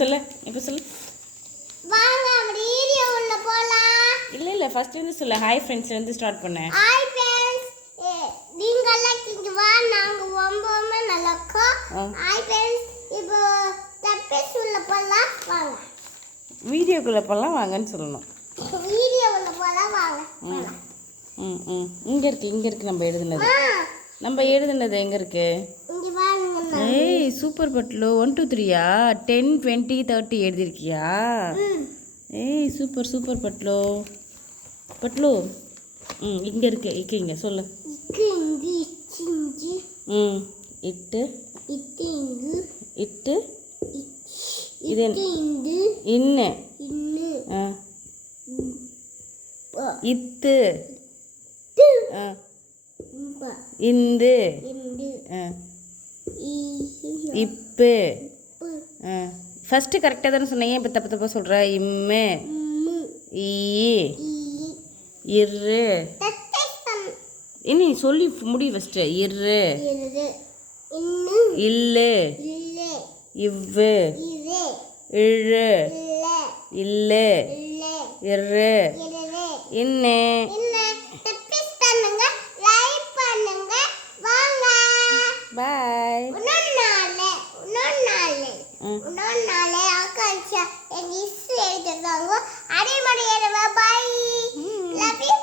சொல்லு இப்போ சொல்லு. வாங்க வீடியோ உள்ள போலாம். இல்ல ஃபர்ஸ்ட் இருந்து சொல்லு. ஹாய் ஃப்ரெண்ட்ஸ்ல இருந்து ஸ்டார்ட் பண்ணு. ஹாய் ஃப்ரெண்ட்ஸ், நீங்க எல்லாம் இங்க வா, நாங்க ரொம்பவே நல்லாக்கோ. ஹாய் ஃப்ரெண்ட்ஸ், இப்போ தப்பேஸ் உள்ள போலாம் வாங்க. வீடியோக்குள்ள போலாம் வாங்கன்னு சொல்லணும். வீடியோ உள்ள போலாம் வாங்க. இங்க இருக்கு நம்ம எழுதுனது எங்க இருக்கு? இங்க வாங்க. ஏய் சூப்பர் பட்லு. 1 2 3யா 10 20 30 எழுதிருக்கியா? ஏய் சூப்பர் பட்லு. இங்க இருக்கு சொல்லு. இட்டு இட்டு இது இன்னு இத்து இந்து இப்பு ஃபஸ்ட்டு கரெக்டாக தானே சொன்னீங்க. இப்போ தப்பு சொல்கிற. இம்மு ஈ இரு. இனி சொல்லி முடி ஃபஸ்ட்டு. இரு இல்லு இவ்வு இழு இல்லு இரு இன்னு. பாய். நாளை ஆக்காச்சா எங்க இஸ் எழுதுறாங்க. அதே மாதிரி பாய். Love you.